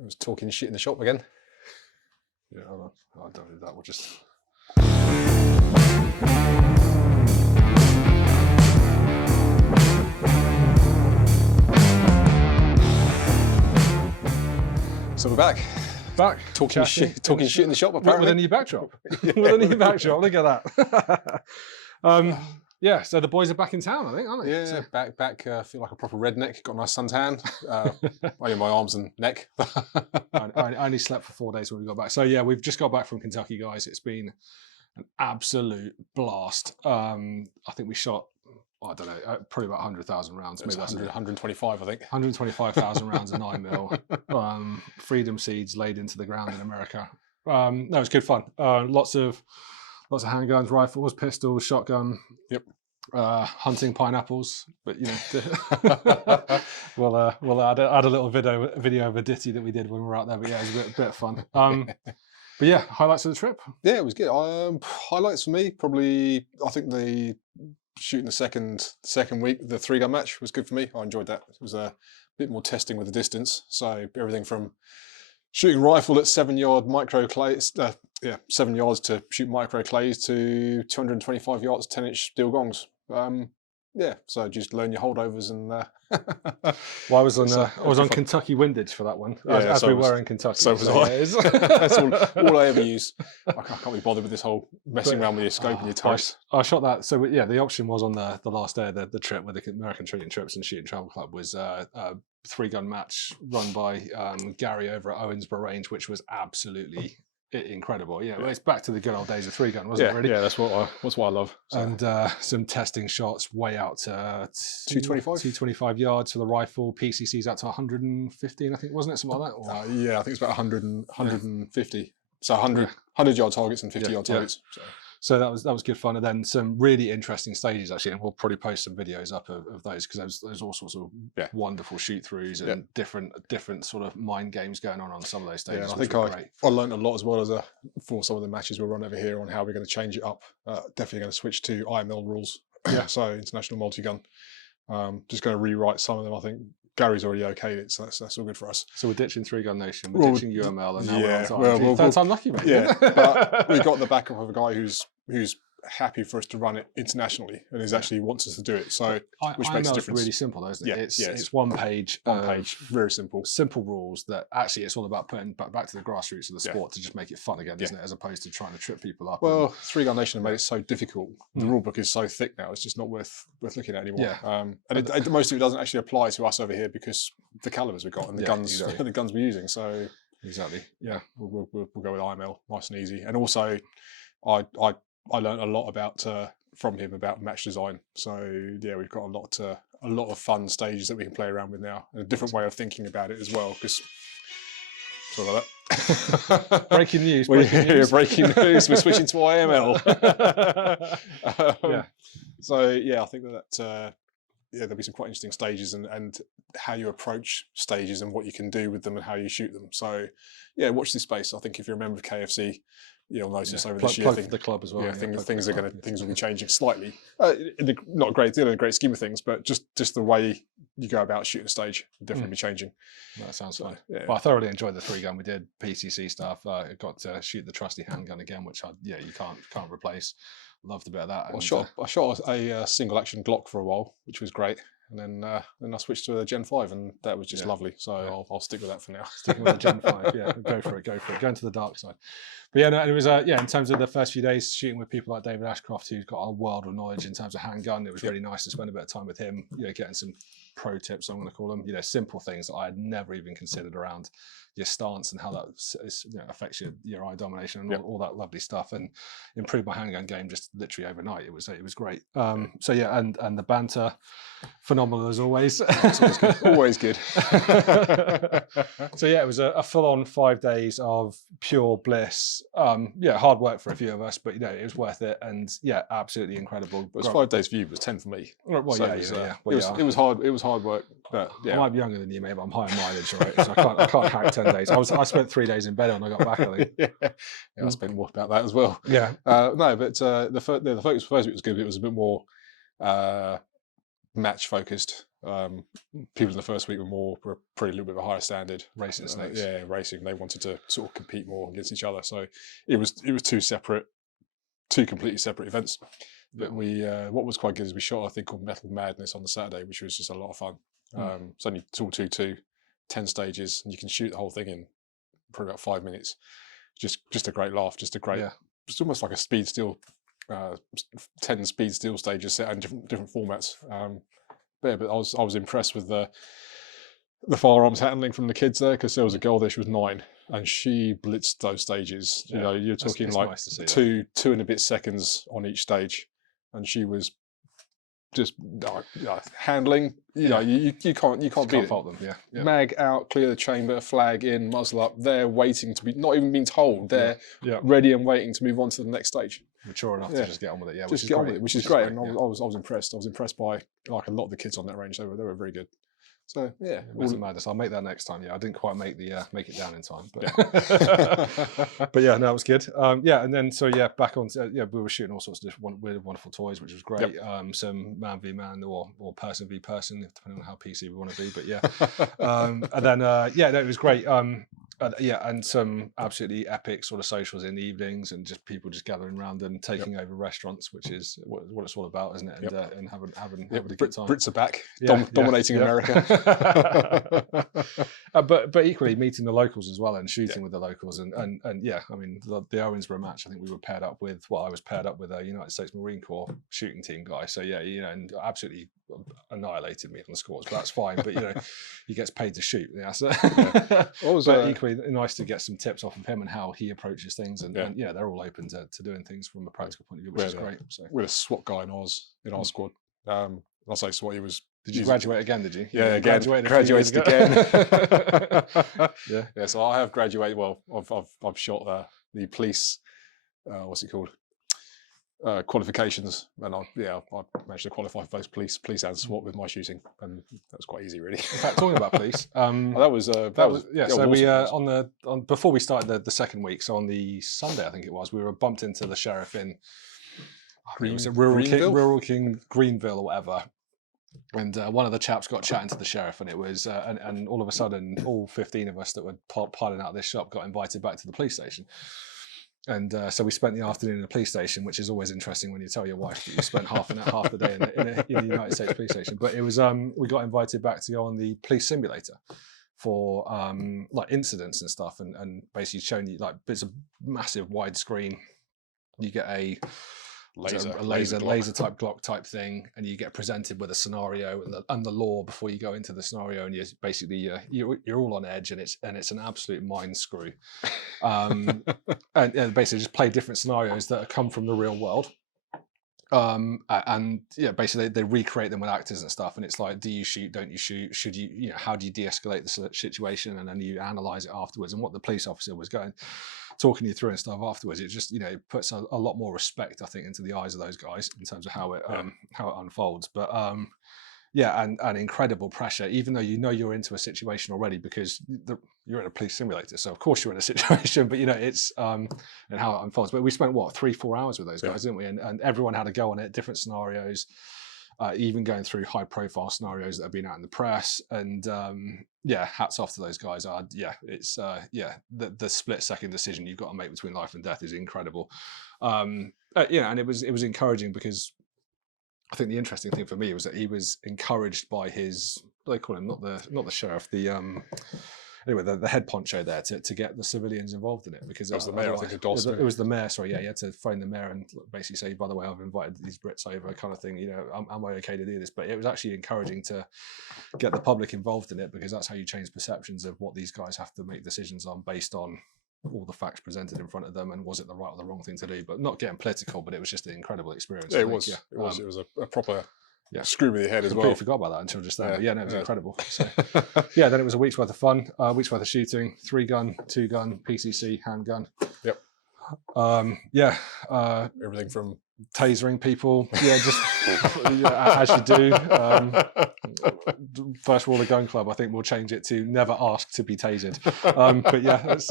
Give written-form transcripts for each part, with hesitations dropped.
I was talking shit in the shop again. Yeah, hold on. I don't do that. We'll just. So we're back. Talking shit in the shop, apparently. With a new backdrop. With a new backdrop. Look at that. Yeah, so the boys are back in town, I think, aren't they? Yeah, so. back. Feel like a proper redneck. Got a nice suntan. Only my arms and neck. I only slept for 4 days when we got back. So yeah, we've just got back from Kentucky, guys. It's been an absolute blast. I think we shot, I don't know, probably about 100,000 rounds. Maybe 125, I think. 125,000 rounds of 9mm. Freedom seeds laid into the ground in America. No, it was good fun. Lots of handguns, rifles, pistols, shotgun. Yep. Hunting pineapples, but you know, we'll add a little video of a ditty that we did when we were out there. But yeah, it was a bit of fun. But yeah, highlights of the trip. Yeah, it was good. Highlights for me, probably. I think the shooting the second week, the 3-gun match was good for me. I enjoyed that. It was a bit more testing with the distance. So everything from shooting rifle at 7-yard micro clays, 7 yards to shoot micro clays to 225 yards 10-inch steel gongs. Yeah, so just learn your holdovers and. Well, I was on Kentucky windage for that one. Yeah, as we were in Kentucky. So was I. That's all I ever use. I can't be bothered with this whole messing around with your scope and your turrets. I shot that. So yeah, the option was on the last day of the trip with the American Shooting Trips and Shooting Travel Club was a 3-gun match run by Gary over at Owensboro Range, which was absolutely incredible. Yeah, well, it's back to the good old days of 3-gun, wasn't it? Really? Yeah, that's what I love. So. And some testing shots way out to 225 yards for the rifle. PCC's out to 115, I think, wasn't it? Something like that. Yeah, I think it's about 150. So 100 yard targets and 50 yard targets. So that was good fun, and then some really interesting stages actually, and we'll probably post some videos up of those because there's all sorts of wonderful shoot throughs and different sort of mind games going on some of those stages. Yeah, I think I learned a lot as well for some of the matches we'll run over here on how we're going to change it up. Definitely going to switch to IML rules. Yeah, so international multi-gun. Just going to rewrite some of them. I think Gary's already okayed it, so that's all good for us. So we're ditching 3-gun nation, we're ditching UML, and now we're on third time lucky, mate. Yeah, but we've got the backup of a guy who's happy for us to run it internationally and actually wants us to do it. So which makes a difference. Really simple, though, isn't it? Yeah, it's one page, very simple rules that actually it's all about putting back to the grassroots of the sport to just make it fun again, isn't it? As opposed to trying to trip people up. Well, 3-gun nation have made it so difficult. The rule book is so thick now; it's just not worth looking at anymore. Yeah. And most of it doesn't actually apply to us over here because the calibers we've got and the guns, the guns we're using. So exactly, yeah, we'll go with IML, nice and easy. And also, I learned a lot from him about match design. So yeah, we've got a lot of fun stages that we can play around with now, and a different way of thinking about it as well. Because sorry about that. Breaking news. Breaking news. We're switching to IML. So yeah, I think that there'll be some quite interesting stages and how you approach stages and what you can do with them and how you shoot them. So yeah, watch this space. I think if you're a member of KFC, you'll notice over this year. The club as well. Yeah, things will be changing slightly. Not great, in the great scheme of things, but just the way you go about shooting a stage will definitely be changing. That sounds fun. Yeah. But I thoroughly enjoyed the 3-gun. We did PCC stuff. I got to shoot the trusty handgun again, which you can't replace. Loved a bit of that. I shot a single action Glock for a while, which was great. And then I switched to a Gen 5, and that was just lovely. So I'll stick with that for now. Sticking with the Gen 5, yeah, go for it. Go into the dark side. But yeah, no, and it was in terms of the first few days shooting with people like David Ashcroft, who's got a world of knowledge in terms of handgun. It was really nice to spend a bit of time with him. Getting some pro tips, I'm going to call them. Simple things that I had never even considered around your stance and how that affects your eye domination and all that lovely stuff, and improved my handgun game just literally overnight. It was great. So yeah, and the banter, phenomenal as always. Always good. So yeah, it was a full-on 5 days of pure bliss. Hard work for a few of us, but it was worth it, and yeah, absolutely incredible. It was 5 days for you, it was 10 for me. Well, so it was hard. It was hard work, but yeah. I might be younger than you, mate, but I'm high on mileage, right? So I can't hack 10 days. I spent 3 days in bed when I got back, I think. Yeah, I spent more about that as well. Yeah. No, but the focus for first week was good. It was a bit more match focused. People in the first week were pretty a little bit of a higher standard. Racing snakes. Yeah, racing. They wanted to sort of compete more against each other. So it was two completely separate events. But we what was quite good is we shot a thing called Metal Madness on the Saturday, which was just a lot of fun. It's only 10 stages, and you can shoot the whole thing in probably about 5 minutes. Just a great laugh, just a great, it's almost like a speed steel, 10 speed steel stages set in different formats. But I was impressed with the firearms handling from the kids there, because there was a girl there, she was 9, and she blitzed those stages. You know, you're talking like nice to see two and a bit seconds on each stage, and she was just handling. You know, you can't beat fault them. Yeah. Mag out, clear the chamber, flag in, muzzle up. They're waiting to be, not even being told. They're ready and waiting to move on to the next stage. Mature enough to just get on with it. Yeah, just get on with it, which is great. And I was impressed. I was impressed by like a lot of the kids on that range. They were very good. So yeah, Metal Madness. I'll make that next time. Yeah, I didn't quite make it down in time, but but yeah, no, it was good. And then back on. We were shooting all sorts of different weird, wonderful toys, which was great. Some man v man or person v person, depending on how PC we want to be. But and then it was great. And some absolutely epic sort of socials in the evenings, and just people just gathering around and taking over restaurants, which is what it's all about, isn't it? And having a good time. Brits are back, dominating America. But equally meeting the locals as well, and shooting with the locals, and I mean the Owensboro match, I think we were paired up with I was paired up with a United States Marine Corps shooting team guy. So and absolutely annihilated me on the scores, but that's fine. But he gets paid to shoot. So but equally nice to get some tips off of him and how he approaches things, and they're all open to doing things from a practical point of view, which is great. So we had a SWAT guy in our squad. I'll say SWAT. He was. Did you graduate again? Did you? Yeah, again. Graduated again. Yeah. So I have graduated. Well, I've shot the police. What's it called? Qualifications, and I managed to qualify for both police and SWAT with my shooting, and that was quite easy, really. In fact, talking about police, that was So we on before we started the second week, so on the Sunday I think it was, we were bumped into the sheriff in rural King Greenville or whatever. And one of the chaps got chatting to the sheriff, and it was, and all of a sudden, all 15 of us that were piling out of this shop got invited back to the police station. And so we spent the afternoon in the police station, which is always interesting when you tell your wife that you spent half the day in the United States police station. But it was, we got invited back to go on the police simulator for like incidents and stuff, and basically showing you, like, it's a massive wide screen. You get a laser type Glock type thing, and you get presented with a scenario and the law before you go into the scenario, and you're all on edge, and it's an absolute mind screw. And basically just play different scenarios that come from the real world. Basically they recreate them with actors and stuff, and it's like, do you shoot, don't you shoot, should you, how do you de-escalate the situation, and then you analyze it afterwards. And what the police officer was talking you through and stuff afterwards, it just puts a lot more respect, I think, into the eyes of those guys in terms of how it unfolds. But and incredible pressure, even though you're into a situation already, because you're in a police simulator, so of course you're in a situation. But it's and how it unfolds. But we spent 3-4 hours with those guys, didn't we? And everyone had a go on it, different scenarios, even going through high profile scenarios that have been out in the press. And hats off to those guys. It's the split second decision you've got to make between life and death is incredible. And it was encouraging, because I think the interesting thing for me was that he was encouraged by his, they call him, not the sheriff, the head poncho there, to get the civilians involved in it, because that was the mayor. I think it was the mayor. Sorry, he had to phone the mayor and basically say, by the way, I've invited these Brits over, kind of thing. Am I okay to do this? But it was actually encouraging to get the public involved in it, because that's how you change perceptions of what these guys have to make decisions on, based on all the facts presented in front of them, and was it the right or the wrong thing to do. But not getting political, but it was just an incredible experience. It was a proper screw with your head as well. I forgot about that until just then. It was incredible. So then it was a week's worth of fun, a week's worth of shooting, 3-gun, 2-gun, PCC, handgun. Yep. Everything from tasering people, just as you do. First rule of the gun club, I think we'll change it to never ask to be tasered. But yeah, that's,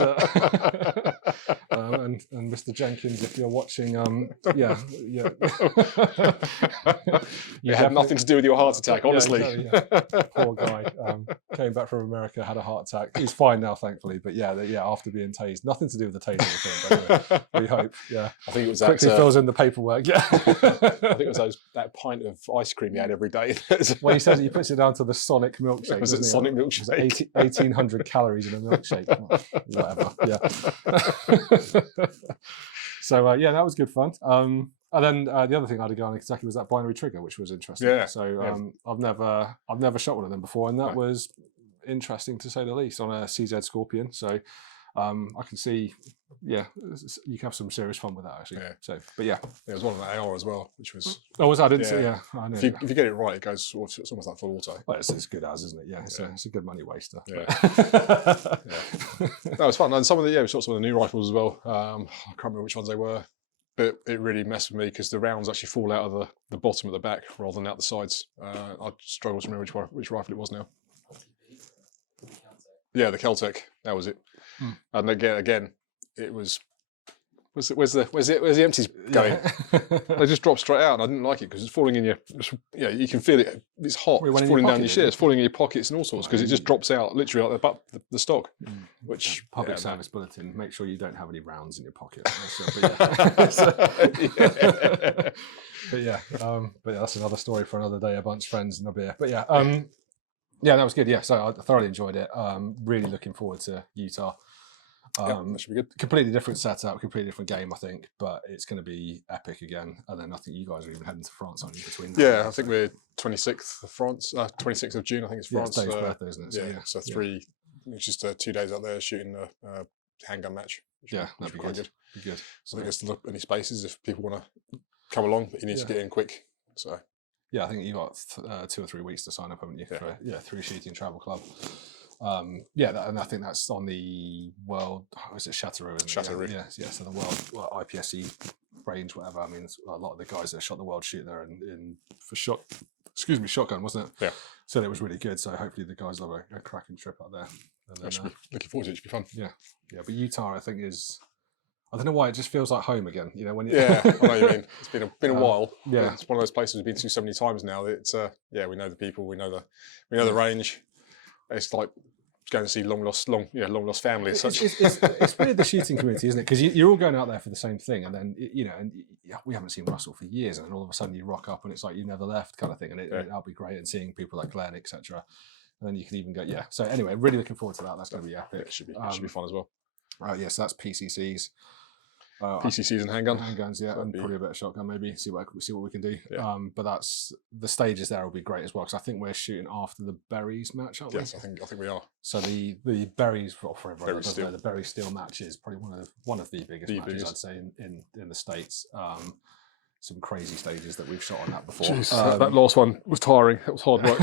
and Mr. Jenkins, if you're watching, It had nothing to do with your heart attack, honestly. Exactly, Poor guy came back from America, had a heart attack. He's fine now, thankfully. But after being tased, nothing to do with the tasing thing. By the way. We hope. Yeah, I think it was quickly fills in the paperwork. Yeah, I think it was that pint of ice cream he had every day. Well, he says he puts it down to the Sonic milkshake. Was it Sonic milkshake? 1,800 calories in a milkshake. Whatever. Yeah. So that was good fun. And then the other thing I had to go on in Kentucky was that binary trigger, which was interesting. Yeah. So I've never shot one of them before, and that was interesting to say the least on a CZ Scorpion. So I can see, you can have some serious fun with that actually. Yeah. So, but yeah, it was one of the AR as well, which was. Oh, was that? I didn't see. Yeah, I know. If you get it right, it goes. It's almost like full auto. Well, it's as good as, isn't it? Yeah, it's a good money waster. Yeah. That was fun, and some of the we shot some of the new rifles as well. I can't remember which ones they were, but it really messed with me because the rounds actually fall out of the bottom at the back rather than out the sides. I struggle to remember which rifle it was now. Yeah, the Keltec. That was it. And again, it was. Where's the empties going? They just drop straight out, and I didn't like it because it's falling in your. You can feel it. It's hot. It's falling down your shit. It's falling in your pockets and all sorts because it just drops out literally like the stock. Which public service bulletin: make sure you don't have any rounds in your pocket. But that's another story for another day. A bunch of friends and a beer. But that was good. Yeah, so I thoroughly enjoyed it. Really looking forward to Utah. That should be good. Completely different setup, completely different game, I think, but it's going to be epic again. And then I think you guys are even heading to France, aren't you? Between I think we're 26th of France, 26th of June. I think it's France. It's Dave's birthday, isn't it? So it's just 2 days out there shooting a handgun match. That'd be quite good. Be good. So I think there's still any spaces if people want to come along, but you need to get in quick. So I think you got 2 or 3 weeks to sign up, haven't you? Through Shooting Travel Club. And I think that's on the world. Is it Chateauroux? Chateauroux. Yeah. So the world IPSC range, whatever. I mean, a lot of the guys that shot the world shoot there for shotgun, wasn't it? Yeah. So it was really good. So hopefully the guys will have a cracking trip out there. And then, looking forward to it. It should be fun. Yeah. But Utah, I think is. I don't know why it just feels like home again. You know when you. Yeah, I know what you mean. It's been a while. Yeah. It's one of those places we've been to so many times now. That it's we know the people, we know the range. It's like going to see long lost family. It's weird, the shooting community, isn't it? Because you're all going out there for the same thing, and then we haven't seen Russell for years, and then all of a sudden you rock up and it's like you never left kind of thing, and that'll be great. And seeing people like Glenn, etc. And then you can even go, So anyway, really looking forward to that. That's going to be epic. It should be fun as well. So that's PCCs. PCCs and handguns, and probably a bit of shotgun, maybe see what we can do. But that's the stages there will be great as well because I think we're shooting after the Berries match, aren't we? Yes, I think we are. So the Berries for everyone, the Berry Steel match is probably one of the biggest matches I'd say in the States. Some crazy stages that we've shot on that before. That last one was tiring. It was hard work.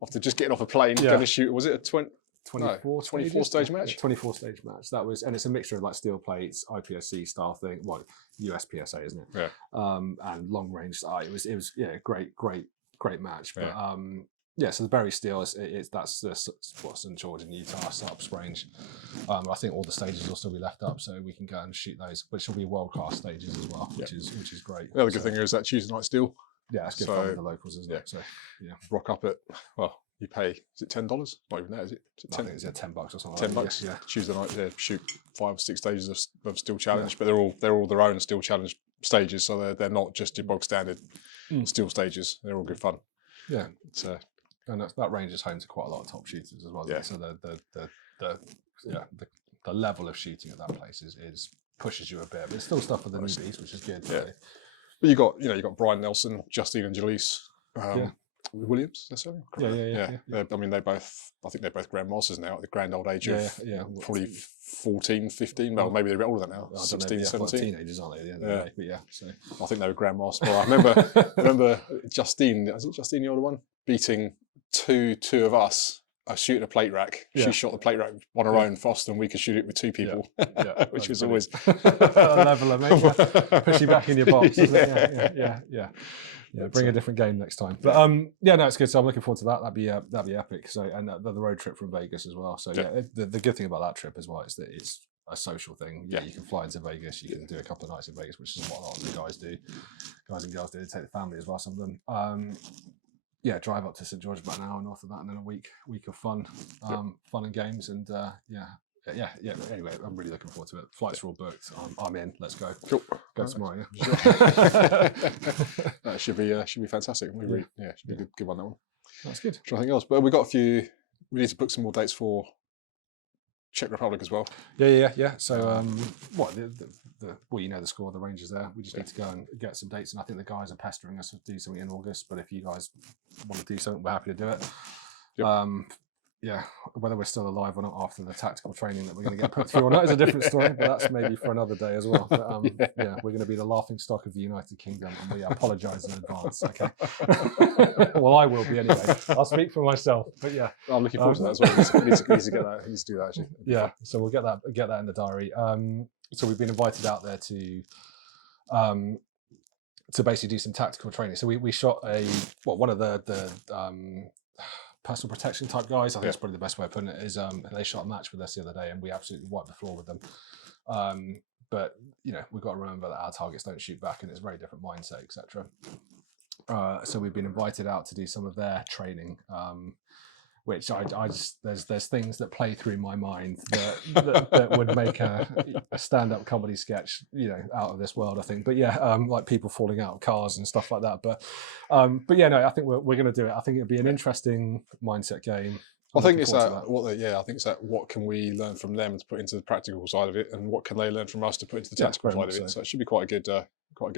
After just getting off a plane, going to shoot, was it a 24 stage match? 24 stage match. That was, and it's a mixture of like steel plates, IPSC style thing, USPSA, isn't it? Yeah. And long range. It was great match. But so the Berry Steel that's St. George in Utah SUPS range. I think all the stages will still be left up, so we can go and shoot those, which will be world class stages as well, which is great. The other good thing is that Tuesday night steel. Yeah, it's good fun with the locals, isn't it? So rock up at you pay, is it $10? Not even that, is it? Is it 10? I think it's $10 or something. $10. Yeah. Tuesday night, shoot 5 or 6 stages of steel challenge, but they're all their own steel challenge stages, so they're not just your bog standard steel stages. They're all good fun. Yeah. And that range is home to quite a lot of top shooters as well. So the level of shooting at that place is pushes you a bit, but it's still stuff for the newbies, which is good. Yeah. But you got Brian Nelson, Justine and Jalise. Williams, necessarily. Yeah. I mean, I think they're both grandmasters now at the grand old age of probably 14, 15. Well, maybe they're older than that now. 16, 17. Teenagers, aren't they? At the end of the day? But so I think they were grandmasters. Well, I remember Justine. Was it Justine the older one beating two of us shooting a plate rack. Yeah. She shot the plate rack on her own faster than we could shoot it with 2 people, Yeah, which was brilliant. always a leveler, mate. Push you back in your box. Doesn't it? Yeah. Yeah, bring a different game next time. But yeah, no, it's good. So I'm looking forward to that. That'd be epic. So and the road trip from Vegas as well. So yeah, the good thing about that trip as well is that it's a social thing. Yeah, you can fly into Vegas. You can do a couple of nights in Vegas, which is what a lot of the guys and girls do. They take the family as well. Some of them. Yeah, drive up to St George about an hour north of that, and then a week of fun, fun and games, and yeah. Anyway, I'm really looking forward to it. Flights are all booked. I'm in. Let's go. Sure. Go tomorrow. Yeah. That should be fantastic. Should be a good one, that one. That's good. Something else, but we got a few. We need to book some more dates for Czech Republic as well. Yeah. So what well, you know the score. The Rangers there. We just need to go and get some dates, and I think the guys are pestering us to do something in August. But if you guys want to do something, we're happy to do it. Yep. Yeah, whether we're still alive or not after the tactical training that we're going to get put through or not is a different story, but that's maybe for another day as well. But yeah, we're going to be the laughing stock of the United Kingdom, and we apologise in advance. Okay. Well, I will be anyway. I'll speak for myself. But yeah, I'm looking forward to that as well. We need to get that. He needs to do that actually. Yeah, so we'll get that in the diary. So we've been invited out there to basically do some tactical training. So we shot one of the personal protection type guys. I think that's probably the best way of putting it. Is they shot a match with us the other day, and we absolutely wiped the floor with them. But we've got to remember that our targets don't shoot back, and it's a very different mindset, etc. So we've been invited out to do some of their training. Which I just there's things that play through my mind that would make a stand-up comedy sketch out of this world, I think. But yeah, like people falling out of cars and stuff like that. But yeah, no, I think we're going to do it. I think it'd be an interesting mindset game. I think it's what can we learn from them to put into the practical side of it, and what can they learn from us to put into the tactical side of it. So it should be quite a good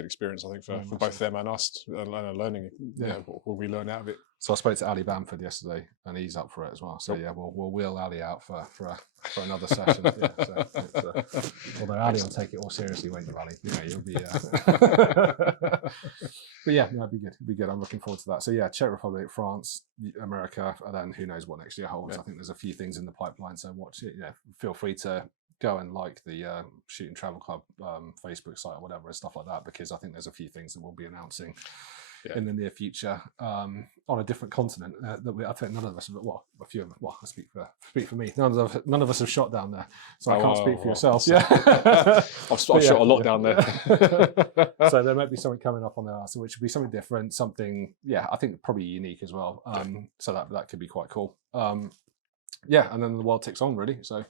experience, I think, for both them and us, and learning. What will we learn out of it? So I spoke to Ali Bamford yesterday, and he's up for it as well. So yeah, we'll wheel Ali out for another session. Although Ali will take it all seriously, won't you, Ali? You'll be. But yeah, no, it'd be good. It'd be good. I'm looking forward to that. So yeah, Czech Republic, France, America, and then who knows what next year holds. I think there's a few things in the pipeline. So watch it. Feel free to go and like the Shooting Travel Club Facebook site or whatever and stuff like that, because I think there's a few things that we'll be announcing in the near future on a different continent that I think none of us have. Well, a few of them. Well, I speak for me. None of us have shot down there, so I can't speak for yourself. Yeah, I've shot a lot down there. So there might be something coming up on there, so which would be something different, something I think probably unique as well. So that could be quite cool. Yeah, and then the world ticks on really. So.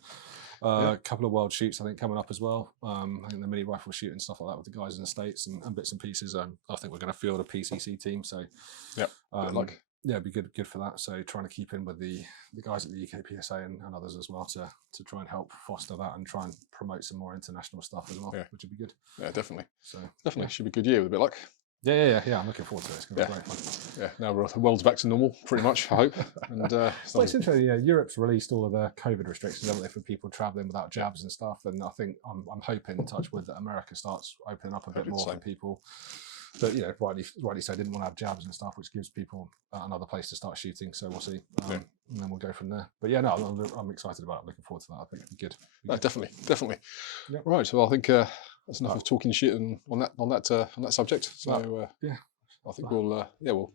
A couple of world shoots, I think, coming up as well. I think the mini rifle shoot and stuff like that with the guys in the States and bits and pieces. I think we're going to field a PCC team. So, it'd be good for that. So, trying to keep in with the guys at the UK PSA and others as well to try and help foster that and try and promote some more international stuff as well, which would be good. Yeah, definitely. So, definitely should be a good year with a bit of luck. Yeah. I'm looking forward to it. It's going to be great fun. Yeah, now the world's back to normal, pretty much, I hope. And well, it's interesting. Europe's released all of their COVID restrictions, haven't they, for people travelling without jabs and stuff. And I think I'm hoping, touch wood, that America starts opening up a bit more for people that rightly so didn't want to have jabs and stuff, which gives people another place to start shooting. So we'll see, and then we'll go from there. But yeah, no, I'm excited about it. I'm looking forward to that. I think it'll be good. Definitely. Yep. Right. So I think that's enough of talking shit on that subject. So I think we'll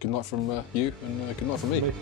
good night from you and good night from me.